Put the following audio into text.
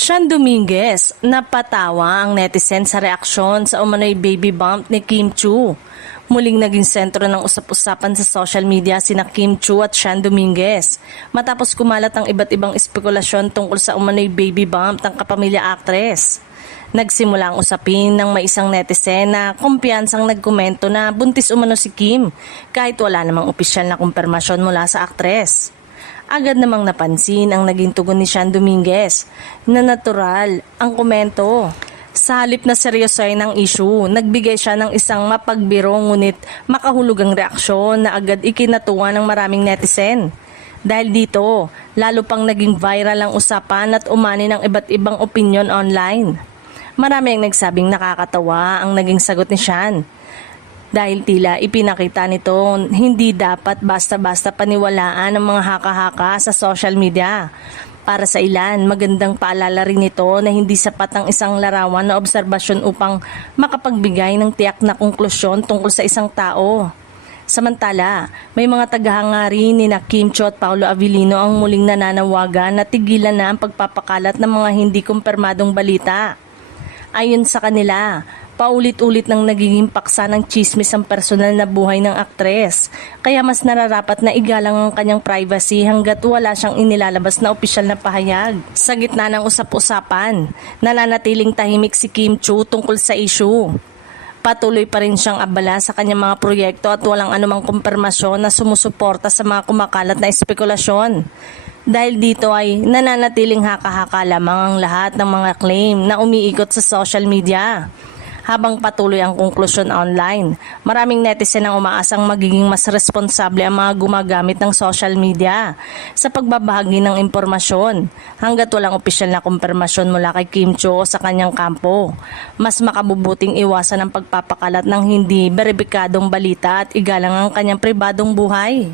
Sean Dominguez, napatawa ang netizen sa reaksyon sa umano'y baby bump ni Kim Chiu. Muling naging sentro ng usap-usapan sa social media sina Kim Chiu at Sean Dominguez matapos kumalat ang iba't ibang espekulasyon tungkol sa umano'y baby bump ng kapamilya actress. Nagsimula ang usapin ng may isang netizen na kumpiyansang nagkomento na buntis umano si Kim kahit wala namang opisyal na kumpirmasyon mula sa actress. Agad namang napansin ang naging tugon ni Sean Dominguez na natural ang komento. Sa halip na seryosohin ang issue, nagbigay siya ng isang mapagbiro ngunit makahulugang reaksyon na agad ikinatuwa ng maraming netizen. Dahil dito, lalo pang naging viral ang usapan at umani ng iba't ibang opinion online. Marami ang nagsabing nakakatawa ang naging sagot ni Sean. Dahil tila ipinakita nito hindi dapat basta-basta paniwalaan ang mga haka-haka sa social media. Para sa ilan, magandang paalala rin ito na hindi sapat ang isang larawan na obserbasyon upang makapagbigay ng tiyak na konklusyon tungkol sa isang tao. Samantala, may mga tagahanga rin ni Kim Chiu at Paolo Avellino ang muling nananawagan na tigilan na ang pagpapakalat ng mga hindi kumpirmadong balita. Ayon sa kanila, paulit-ulit nang nagiging paksa ng chismis ang personal na buhay ng aktres, kaya mas nararapat na igalang ang kanyang privacy hanggat wala siyang inilalabas na opisyal na pahayag. Sa gitna ng usap-usapan, nananatiling tahimik si Kim Chiu tungkol sa issue. Patuloy pa rin siyang abala sa kanyang mga proyekto at walang anumang kumpirmasyon na sumusuporta sa mga kumakalat na espekulasyon. Dahil dito ay nananatiling haka-haka lamang ang lahat ng mga claim na umiikot sa social media. Habang patuloy ang konklusyon online, maraming netizen ang umaasang magiging mas responsable ang mga gumagamit ng social media sa pagbabahagi ng impormasyon hanggat walang opisyal na kumpirmasyon mula kay Kim Chiu o sa kanyang kampo. Mas makabubuting iwasan ang pagpapakalat ng hindi beripikadong balita at igalang ang kanyang pribadong buhay.